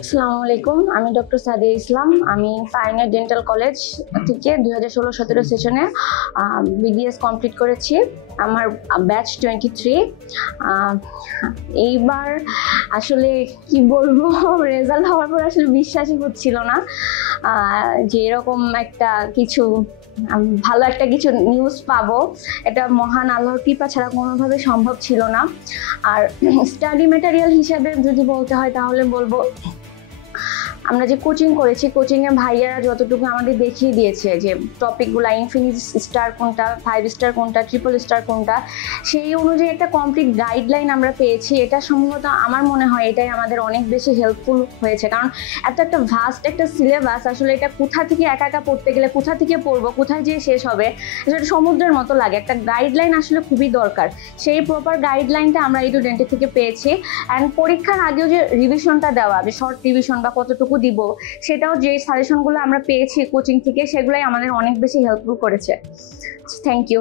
আসসালামু আলাইকুম, আমি ডক্টর সাদিয়া ইসলাম। আমি পায়োনিয়ার ডেন্টাল কলেজ থেকে 2016-17 সেশনে বিডিএস কমপ্লিট করেছি। আমার ব্যাচ 23। এইবার আসলে কি বলবো, রেজাল্ট হওয়ার পর আসলে বিশ্বাসই হচ্ছিল না যে এরকম একটা কিছু ভালো একটা কিছু নিউজ পাবো। এটা মহান আল্লাহর কৃপা ছাড়া কোনোভাবে সম্ভব ছিল না। আর স্টাডি ম্যাটেরিয়াল হিসাবে যদি বলতে হয় তাহলে বলবো, আমরা যে কোচিং করেছি, কোচিংয়ে ভাইয়ারা যতটুকু আমাদের দেখিয়ে দিয়েছে যে টপিকগুলো ইনফিনিটি স্টার কোনটা, 5 স্টার কোনটা, ট্রিপল স্টার কোনটা, সেই অনুযায়ী একটা কমপ্লিট গাইডলাইন আমরা পেয়েছি। এটা সম্ভবত আমার মনে হয় এটাই আমাদের অনেক বেশি হেল্পফুল হয়েছে, কারণ এত একটা ভাস্ট একটা সিলেবাস, আসলে এটা কোথা থেকে একা একা পড়তে গেলে কোথা থেকে পড়বো, কোথায় যেয়ে শেষ হবে, এটা সমুদ্রের মতো লাগে। একটা গাইডলাইন আসলে খুবই দরকার। সেই প্রপার গাইডলাইনটা আমরা এই ডেন্টের থেকে পেয়েছি। অ্যান্ড পরীক্ষার আগেও যে রিভিশনটা দেওয়া, যে শর্ট রিভিশন বা কতটুকু দিব, সেটাও যে সাজেশনগুলো আমরা পেয়েছি কোচিং থেকে, সেগুলোই আমাদের অনেক বেশি হেল্পফুল করেছে। Thank you.